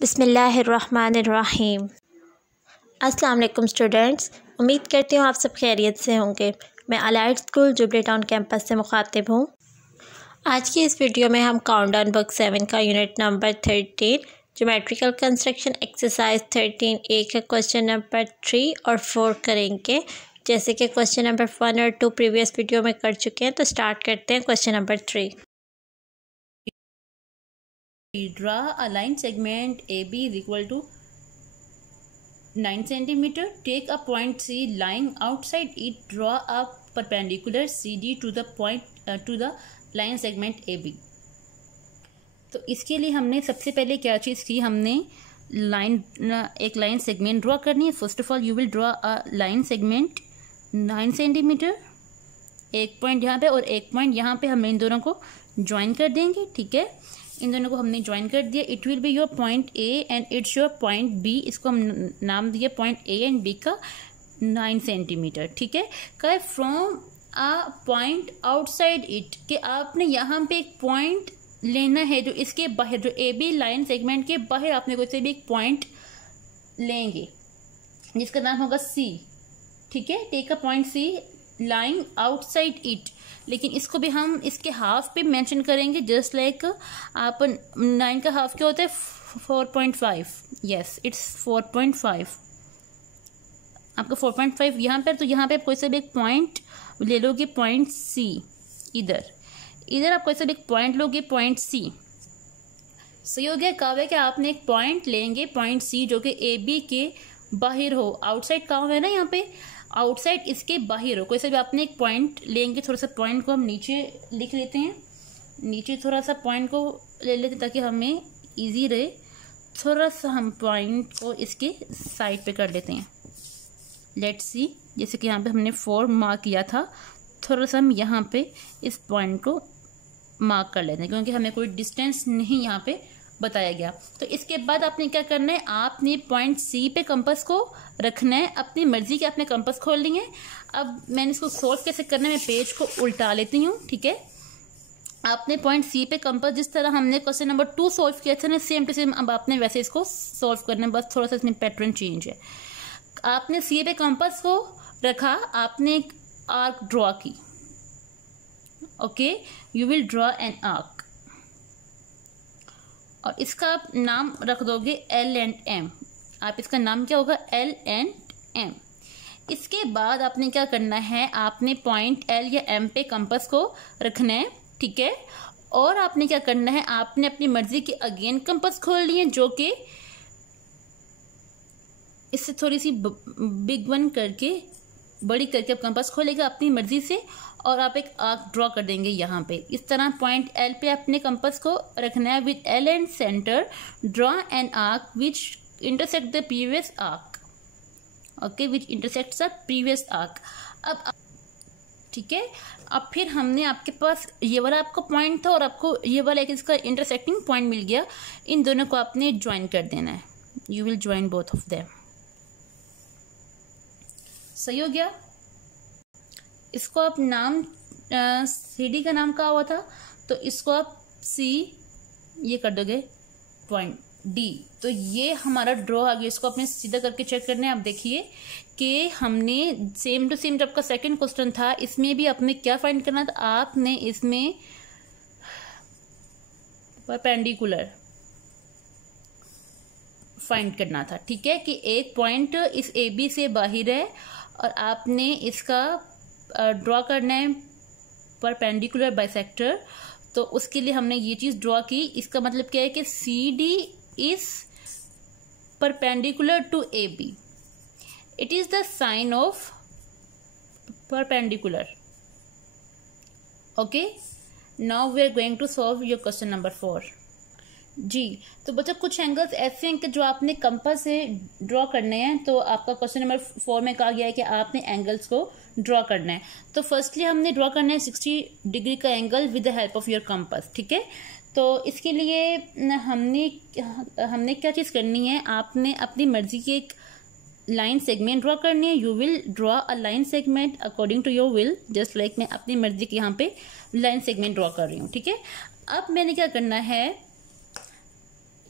बिस्मिल्लाहिर्रहमानिर्रहीम। अस्सलाम वालेकुम स्टूडेंट्स, उम्मीद करती हूँ आप सब खैरियत से होंगे। मैं allied school jubilee town campus से मुखातिब हूँ। आज की इस वीडियो में हम काउंटडाउन बुक 7 का unit number 13 geometrical construction exercise 13A का क्वेश्चन नंबर 3 और 4 करेंगे। जैसे कि क्वेश्चन नंबर 1 और 2 प्रीवियस वीडियो में कर चुके हैं, तो स्टार्ट करते हैं question number 3। Draw a line segment AB is equal to 9 centimeter. Take a point C lying outside it. Draw a perpendicular CD to the point to the line segment AB. तो इसके लिए हमने सबसे पहले क्या चीज़ की, हमने एक लाइन सेगमेंट ड्रॉ करनी है। First of all you will draw a line segment 9 centimetre, एक पॉइंट यहाँ पे और एक पॉइंट यहाँ पे। हम इन दोनों को ज्वाइन कर देंगे, ठीक है। इन दोनों को हमने ज्वाइन कर दिया। It will be your point A and it's your point B. इसको हम नाम दिया पॉइंट ए एंड बी का 9 सेंटीमीटर, ठीक है। का from a point outside it, कि आपने यहाँ पे एक पॉइंट लेना है जो इसके बाहर, जो ए बी लाइन सेगमेंट के बाहर आपने कोई से भी एक पॉइंट लेंगे जिसका नाम होगा सी, ठीक है। Take a point C lying outside it, लेकिन इसको भी हम इसके हाफ पे मेंशन करेंगे। जस्ट लाइक आप 9 का हाफ क्या होता है, 4.5। Yes, it's 4.5। आपका 4.5 यहाँ पर, तो यहाँ पे आप कोई सा भी एक पॉइंट ले लोगे, पॉइंट सी। इधर आप कोई सा भी एक पॉइंट लोगे, पॉइंट सी। सही हो गया। कहा है कि आपने एक पॉइंट लेंगे, पॉइंट सी, जो कि ए बी के बाहर हो। आउटसाइड कहा है ना यहाँ पे, आउटसाइड इसके बाहर हो। कोई सा भी आपने एक पॉइंट लेंगे। थोड़ा सा पॉइंट को हम नीचे लिख लेते हैं, नीचे थोड़ा सा पॉइंट को ले लेते हैं ताकि हमें इजी रहे। थोड़ा सा हम पॉइंट को इसके साइड पे कर लेते हैं। लेट्स सी, जैसे कि यहाँ पे हमने 4 मार्क किया था, थोड़ा सा हम यहाँ पे इस पॉइंट को मार्क कर लेते हैं, क्योंकि हमें कोई डिस्टेंस नहीं यहाँ पे बताया गया। तो इसके बाद आपने क्या करना है, आपने पॉइंट सी पे कंपास को रखना है। अपनी मर्जी के आपने कंपास खोल लिए। अब मैंने इसको सोल्व कैसे करना है, मैं पेज को उल्टा लेती हूँ, ठीक है। आपने पॉइंट सी पे कंपास, जिस तरह हमने क्वेश्चन नंबर 2 सोल्व किया था ना, सेम टू सेम अब आपने वैसे इसको सोल्व करना है, बस थोड़ा सा इसमें पैटर्न चेंज है। आपने सी पे कंपास को रखा, आपने एक आर्क ड्रॉ की। Okay, you will draw an arc, और इसका आप नाम रख दोगे एल एंड एम। आप इसका नाम क्या होगा, एल एंड एम। इसके बाद आपने क्या करना है, आपने पॉइंट एल या एम पे कंपास को रखना है, ठीक है। और आपने क्या करना है, आपने अपनी मर्जी के अगेन कंपास खोल लिए, जो कि इससे थोड़ी सी बिग वन करके, बड़ी करके आप कंपास खोलेगा अपनी मर्जी से, और आप एक आर्क ड्रॉ कर देंगे यहाँ पे। इस तरह पॉइंट एल पे अपने कंपास को रखना है। With L and centre draw an arc which intersect the previous arc. Okay, which intersect the previous arc. अब ठीक है, अब फिर हमने आपके पास ये वाला आपको पॉइंट था और आपको ये वाला एक इसका इंटरसेक्टिंग पॉइंट मिल गया। इन दोनों को आपने ज्वाइन कर देना है। You will join both of them. सही हो गया। इसको आप नाम CD का नाम कहा हुआ था, तो इसको आप C ये कर दोगे पॉइंट D। तो ये हमारा ड्रॉ आ गया। इसको आपने सीधा करके चेक करना है। आप देखिए कि हमने सेम टू सेम, जब का सेकंड क्वेश्चन था, इसमें भी आपने क्या फाइंड करना था, आपने इसमें परपेंडिकुलर फाइंड करना था, ठीक है। कि एक पॉइंट इस AB से बाहर है और आपने इसका ड्रॉ करना है परपेंडिकुलर बाइसेक्टर। तो उसके लिए हमने ये चीज ड्रॉ की। इसका मतलब क्या है कि CD is perpendicular to AB। It is the sign of perpendicular. Okay, now we are going to solve your question number 4 जी। तो बच्चों, कुछ एंगल्स ऐसे हैं कि जो आपने कंपास से ड्रॉ करने हैं। तो आपका क्वेश्चन नंबर 4 में कहा गया है कि आपने एंगल्स को ड्रॉ करना है। तो फर्स्टली हमने ड्रॉ करना है 60 डिग्री का angle with the help of your compass, ठीक है। तो इसके लिए हमने क्या चीज़ करनी है, आपने अपनी मर्जी की एक लाइन सेगमेंट ड्रॉ करनी है। You will draw a line segment according to your will, just like मैं अपनी मर्जी की यहाँ पे लाइन सेगमेंट ड्रॉ कर रही हूँ, ठीक है। अब मैंने क्या करना है,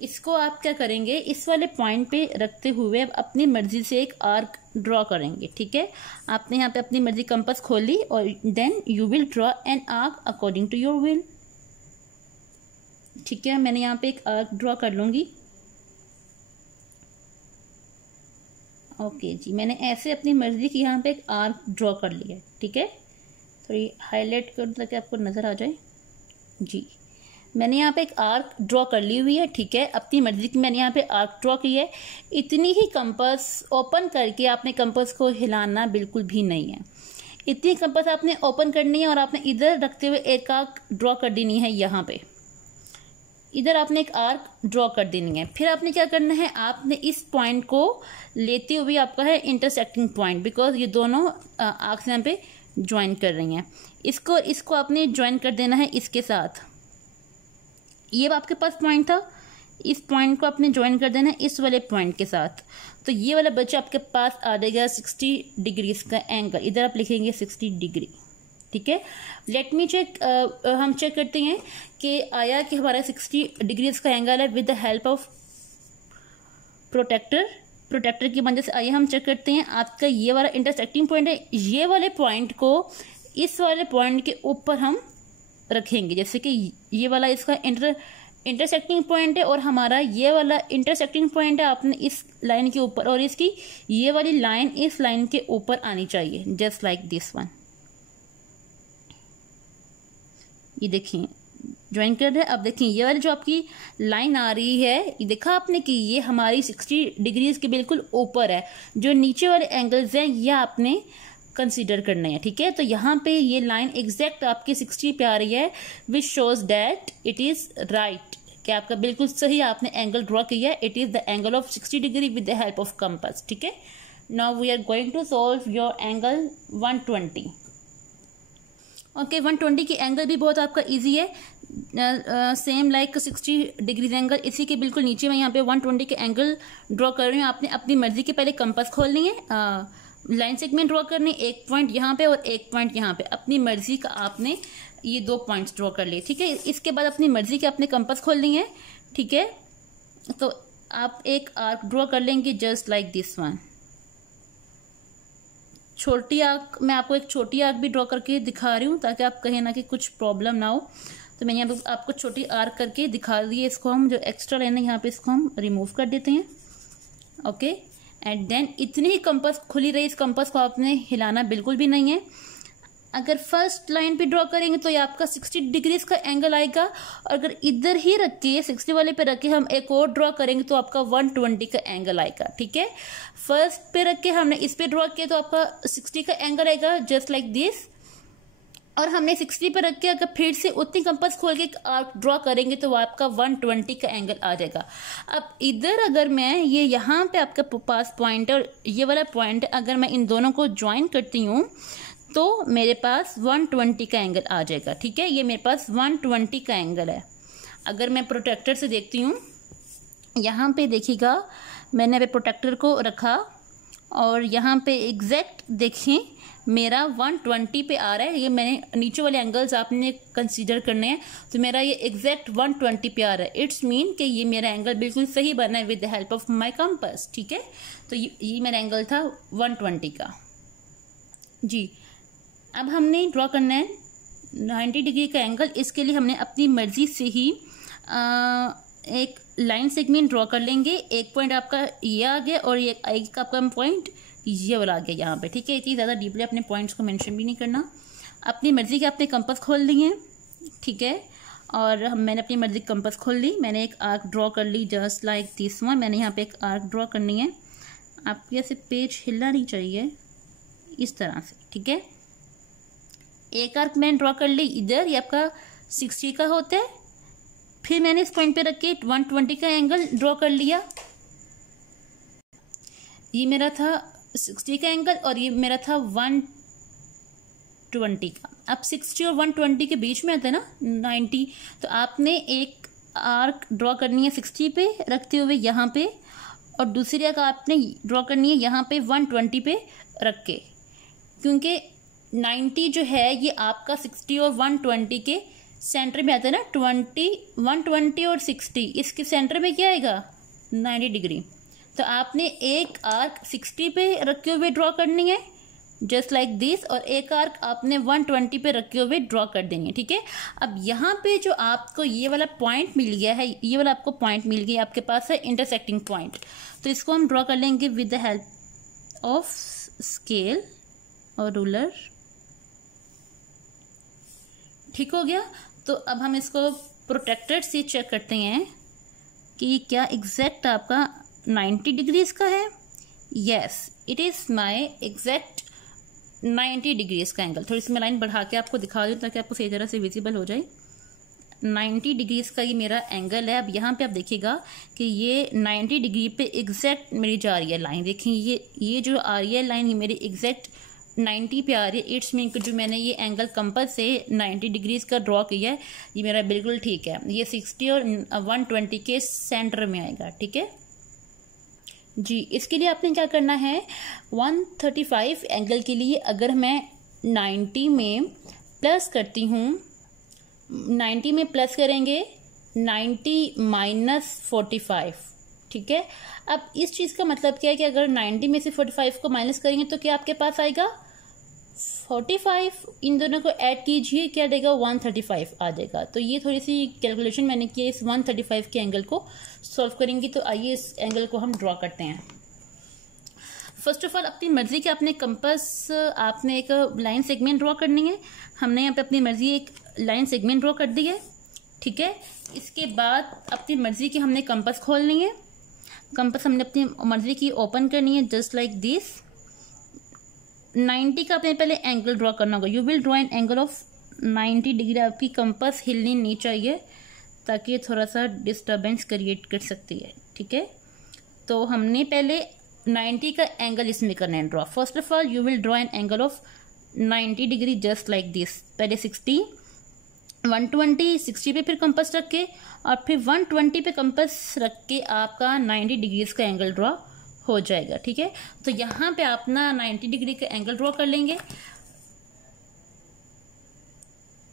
इसको आप क्या करेंगे, इस वाले पॉइंट पे रखते हुए अपनी मर्जी से एक आर्क ड्रॉ करेंगे। ठीक है, आपने यहाँ पे अपनी मर्जी कंपास खोल ली और then you will draw an arc according to your will. ठीक है, मैंने यहाँ पे एक आर्क ड्रॉ कर लूंगी। ओके जी, मैंने ऐसे अपनी मर्जी की यहाँ पे एक आर्क ड्रॉ कर लिया है। ठीक है, थोड़ी हाईलाइट कर ताकि आपको नजर आ जाए। जी, मैंने यहाँ पे एक आर्क ड्रॉ कर ली हुई है। ठीक है, अपनी मर्जी की मैंने यहाँ पे आर्क ड्रॉ की है। इतनी ही कंपास ओपन करके आपने कंपास को हिलाना बिल्कुल भी नहीं है। इतनी कंपास आपने ओपन करनी है और आपने इधर रखते हुए एक आर्क ड्रॉ कर देनी है। यहाँ पे इधर आपने एक आर्क ड्रॉ कर देनी है। फिर आपने क्या करना है, आपने इस पॉइंट को लेते हुए आपका है इंटरसेक्टिंग पॉइंट, बिकॉज ये दोनों आर्क्स यहाँ पे ज्वाइन कर रही हैं। इसको आपने ज्वाइन कर देना है इसके साथ। ये आपके पास पॉइंट था, इस पॉइंट को आपने ज्वाइन कर देना है इस वाले पॉइंट के साथ। तो ये वाला बच्चा आपके पास आ जाएगा 60 डिग्रीज का एंगल। इधर आप लिखेंगे 60 डिग्री। ठीक है, लेट मी चेक, हम चेक करते हैं कि आया कि हमारा 60 डिग्रीज का एंगल है with the help of protector की मदद से। आइए हम चेक करते हैं। आपका ये वाला इंटरसेक्टिंग पॉइंट है, ये वाले पॉइंट को इस वाले पॉइंट के ऊपर हम रखेंगे। जैसे कि ये वाला इसका इंटरसेक्टिंग पॉइंट है और हमारा ये वाला इंटरसेक्टिंग पॉइंट है आपने इस लाइन के ऊपर, और इसकी ये वाली लाइन इस लाइन के ऊपर आनी चाहिए, जस्ट लाइक दिस वन। ये देखिए ज्वाइन कर रहे हैं। अब देखिए ये वाली जो आपकी लाइन आ रही है, ये देखा आपने कि ये हमारी 60 डिग्रीज के बिल्कुल ऊपर है। जो नीचे वाले एंगल्स हैं ये आपने कंसीडर करना है। ठीक है, तो यहाँ पे ये लाइन एग्जैक्ट आपकी 60 पे आ रही है, which shows that it is right, कि आपका बिल्कुल सही आपने एंगल ड्रॉ किया है। It is the angle of 60 degree with the help of compass. ठीक है, now we are going to solve your angle 120। Okay, 120 की एंगल भी बहुत आपका इजी है, सेम लाइक 60 डिग्रीज एंगल। इसी के बिल्कुल नीचे मैं यहाँ पे 120 के एंगल ड्रॉ कर रही हूँ। आपने अपनी मर्जी के पहले कंपास खोलनी है, लाइन सेगमेंट ड्रॉ करनी, एक पॉइंट यहाँ पे और एक पॉइंट यहाँ पे। अपनी मर्जी का आपने ये 2 पॉइंट्स ड्रॉ कर लिए। ठीक है, इसके बाद अपनी मर्जी के अपने कंपास खोलनी है। ठीक है, तो आप एक आर्क ड्रॉ कर लेंगे जस्ट लाइक दिस वन। छोटी आर्क, मैं आपको एक छोटी आर्क भी ड्रॉ करके दिखा रही हूँ ताकि आप कहें ना कि कुछ प्रॉब्लम ना हो। तो मैंने यहाँ पे आपको छोटी आर्क करके दिखा दी है। इसको हम जो एक्स्ट्रा लाइन है यहाँ पे इसको हम रिमूव कर देते हैं। ओके, एंड देन इतनी ही कंपास खुली रही, इस कंपास को आपने हिलाना बिल्कुल भी नहीं है। अगर फर्स्ट लाइन पे ड्रॉ करेंगे तो ये आपका 60 डिग्रीज का एंगल आएगा, और अगर इधर ही रख के 60 वाले पे रख के हम एक और ड्रॉ करेंगे तो आपका 120 का एंगल आएगा। ठीक है, फर्स्ट पे रख के हमने इस पे ड्रॉ किया तो आपका 60 का एंगल आएगा जस्ट लाइक दिस, और हमने 60 पे रख के अगर फिर से उतनी कंपास खोल के आर्क ड्रॉ करेंगे तो आपका 120 का एंगल आ जाएगा। अब इधर अगर मैं ये यहाँ पे आपके पास पॉइंट और ये वाला पॉइंट, अगर मैं इन दोनों को ज्वाइन करती हूँ तो मेरे पास 120 का एंगल आ जाएगा। ठीक है, ये मेरे पास 120 का एंगल है। अगर मैं प्रोटेक्टर से देखती हूँ, यहाँ पे देखिएगा मैंने अभी प्रोटेक्टर को रखा और यहाँ पे एग्जैक्ट देखिए मेरा 120 पे आ रहा है। ये मैंने नीचे वाले एंगल्स आपने कंसीडर करने हैं, तो मेरा ये एग्जैक्ट 120 पे आ रहा है। इट्स मीन कि ये मेरा एंगल बिल्कुल सही बना है with the help of my compass. ठीक है, तो ये मेरा एंगल था 120 का। जी, अब हमने ड्रॉ करना है 90 डिग्री का एंगल। इसके लिए हमने अपनी मर्जी से ही एक लाइन सेगमेंट ड्रॉ कर लेंगे। एक पॉइंट आपका ये आ गया और ये एक आपका पॉइंट ये वाला आ गया यहाँ पे। ठीक है, इतनी ज़्यादा डीपली अपने पॉइंट्स को मेंशन भी नहीं करना। अपनी मर्जी के आपने कंपास खोल ली है। ठीक है, और मैंने अपनी मर्जी कंपास खोल ली, मैंने एक आर्क ड्रॉ कर ली जस्ट लाइक दिस वन। मैंने यहाँ पे एक आर्क ड्रॉ करनी है। आपको ऐसे पेज हिलना नहीं चाहिए, इस तरह से। ठीक है, एक आर्क मैंने ड्रॉ कर ली इधर, ये आपका 60 का होता है। फिर मैंने इस पॉइंट पे रख के 120 का एंगल ड्रॉ कर लिया। ये मेरा था 60 का एंगल और ये मेरा था 120 का। अब 60 और 120 के बीच में आता है ना 90, तो आपने एक आर्क ड्रॉ करनी है 60 पे रखते हुए यहाँ पे, और दूसरी आर्क आपने ड्रॉ करनी है यहाँ पे 120 पे रख के, क्योंकि 90 जो है ये आपका 60 और 120 के सेंटर में आता है ना 120 और 60, इसके सेंटर में क्या आएगा 90 डिग्री। तो आपने एक आर्क 60 पे रखे हुए ड्रॉ करनी है जस्ट लाइक दिस, और एक आर्क आपने 120 पे रखे हुए ड्रॉ कर देंगे, ठीक है। अब यहाँ पे जो आपको ये वाला पॉइंट मिल गया है, ये वाला आपको पॉइंट मिल गया, आपके पास है इंटरसेक्टिंग पॉइंट, तो इसको हम ड्रॉ कर लेंगे with the help of scale और रूलर। ठीक हो गया। तो अब हम इसको प्रोटेक्टर से चेक करते हैं कि क्या एग्जैक्ट आपका 90 डिग्रीज का है। Yes, it is my exact 90 degrees का एंगल। थोड़ी सी मैं लाइन बढ़ा के आपको दिखा दूँ ताकि आपको सही तरह से विजिबल हो जाए। 90 डिग्रीज का ये मेरा एंगल है। अब यहाँ पे आप देखिएगा कि ये 90 डिग्री पे एग्जैक्ट मेरी जा रही है लाइन। देखें ये जो आ रही है लाइन, ये मेरी एग्जैक्ट 90 पे आ रही है। इट्स मीन कि जो मैंने ये एंगल कंपास से 90 डिग्रीज का ड्रॉ किया है, ये मेरा बिल्कुल ठीक है। ये 60 और 120 के सेंटर में आएगा, ठीक है जी। इसके लिए आपने क्या करना है, 135 एंगल के लिए अगर मैं 90 में प्लस करती हूँ, 90 में प्लस करेंगे 90 माइनस 45, ठीक है। अब इस चीज़ का मतलब क्या है कि अगर 90 में से 45 को माइनस करेंगे तो क्या आपके पास आएगा 45। इन दोनों को ऐड कीजिए, क्या देगा 135 आ जाएगा। तो ये थोड़ी सी कैलकुलेशन मैंने की है इस 135 के एंगल को सॉल्व करेंगी। तो आइए इस एंगल को हम ड्रॉ करते हैं। फर्स्ट ऑफ ऑल अपनी मर्जी के अपने कंपास, आपने एक लाइन सेगमेंट ड्रॉ करनी है। हमने यहाँ पे अपनी मर्जी एक लाइन सेगमेंट ड्रॉ कर दी है, ठीक है। इसके बाद अपनी मर्जी की हमने कंपास खोलनी है। कंपास हमने अपनी मर्जी की ओपन करनी है जस्ट लाइक दिस। 90 का आपने पहले एंगल ड्रॉ करना होगा। You will draw an angle of 90 degree. आपकी कंपास हिलनी नहीं चाहिए ताकि थोड़ा सा डिस्टर्बेंस क्रिएट कर सकती है, ठीक है। तो हमने पहले 90 का एंगल इसमें करना है draw. First of all you will draw an angle of 90 degree just like this. पहले 60, 120, 60 पे फिर कंपास रख के और फिर 120 पे कंपास रख के आपका 90 डिग्रीज का एंगल ड्रॉ हो जाएगा, ठीक है। तो यहाँ पे आप ना 90 डिग्री का एंगल ड्रॉ कर लेंगे।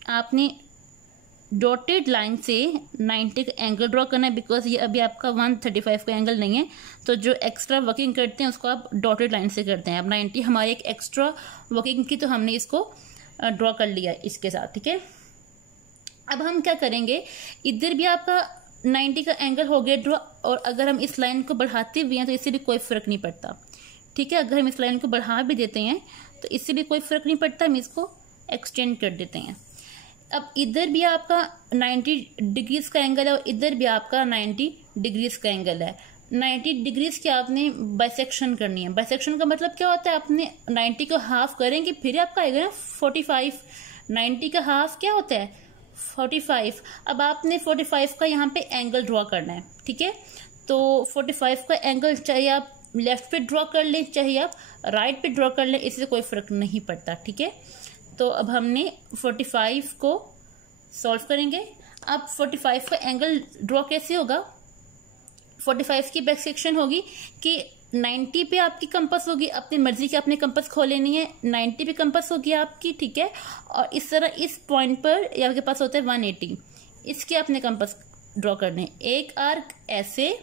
आपने डॉटेड लाइन से 90 का एंगल ड्रॉ करना है बिकॉज ये अभी आपका 135 का एंगल नहीं है। तो जो एक्स्ट्रा वर्किंग करते हैं उसको आप डॉटेड लाइन से करते हैं। अब 90 हमारी एक एक्स्ट्रा वर्किंग की, तो हमने इसको ड्रॉ कर लिया इसके साथ, ठीक है। अब हम क्या करेंगे, इधर भी आपका 90 का एंगल हो गया ड्रॉ, और अगर हम इस लाइन को बढ़ाते भी हैं तो इससे भी कोई फर्क नहीं पड़ता, ठीक है। अगर हम इस लाइन को बढ़ा भी देते हैं तो इससे भी कोई फर्क नहीं पड़ता, हम इसको एक्सटेंड कर देते हैं। अब इधर भी आपका 90 डिग्रीज का एंगल है और इधर भी आपका 90 डिग्रीज का एंगल है। 90 डिग्रीज की आपने बाइसेक्शन करनी है। बाइसेक्शन का मतलब क्या होता है, आपने 90 को हाफ करेंगे फिर आपका आएगा ना 45। 90 का हाफ क्या होता है 45। अब आपने 45 का यहाँ पे एंगल ड्रॉ करना है, ठीक है। तो 45 का एंगल चाहे आप लेफ्ट पे ड्रॉ कर लें चाहे आप राइट पे ड्रॉ कर लें, इससे कोई फर्क नहीं पड़ता, ठीक है। तो अब हमने 45 को सॉल्व करेंगे। अब 45 का एंगल ड्रॉ कैसे होगा, 45 की बाइसेक्शन होगी कि 90 पे आपकी कंपास होगी, अपनी मर्जी की आपने कंपास खोल लेनी है। 90 पे कंपास होगी आपकी, ठीक है। और इस तरह इस पॉइंट पर आपके पास होता है 180, इसके आपने कंपास ड्रॉ करने। एक आर्क ऐसे,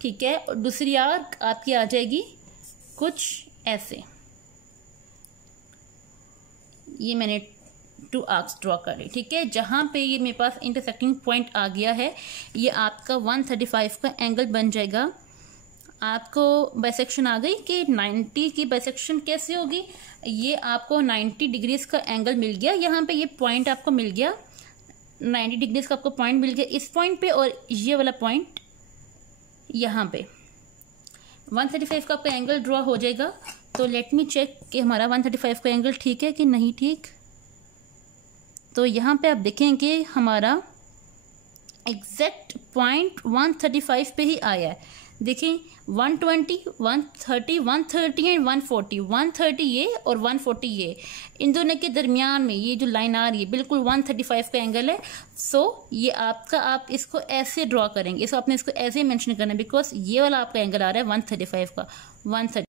ठीक है, और दूसरी आर्क आपकी आ जाएगी कुछ ऐसे। ये मैंने 2 आर्क्स ड्रॉ कर ली, ठीक है। जहां पे ये मेरे पास इंटरसेक्टिंग पॉइंट आ गया है, ये आपका 135 का एंगल बन जाएगा। आपको बाइसेक्शन आ गई कि 90 की बाइसेक्शन कैसे होगी। ये आपको 90 डिग्रीज का एंगल मिल गया, यहाँ पे ये पॉइंट आपको मिल गया, 90 डिग्रीज का आपको पॉइंट मिल गया इस पॉइंट पे, और ये वाला पॉइंट यहाँ पे 135 का आपका एंगल ड्रॉ हो जाएगा। तो लेट मी चेक कि हमारा 135 का एंगल ठीक है कि नहीं ठीक। तो यहाँ पे आप देखेंगे हमारा एग्जैक्ट पॉइंट 135 पे ही आया है। देखें 120, 130, 130 एंड 140, 130 ये और 140 ये, इन दोनों के दरमियान में ये जो लाइन आ रही है बिल्कुल 135 का एंगल है। सो ये आपका, आप इसको ऐसे ड्रॉ करेंगे, इसको आपने इसको ऐसे मेंशन करना है बिकॉज ये वाला आपका एंगल आ रहा है 135 का, 130।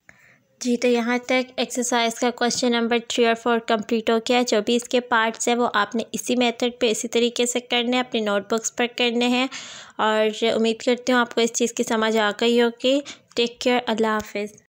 जी, तो यहाँ तक एक्सरसाइज का क्वेश्चन नंबर 3 और 4 कंप्लीट हो गया। जो भी इसके पार्ट्स हैं वो आपने इसी मेथड पे इसी तरीके से करने हैं, अपनी नोटबुक्स पर करने हैं। और उम्मीद करती हूँ आपको इस चीज़ की समझ आ गई होगी। टेक केयर, अल्लाह हाफिज़।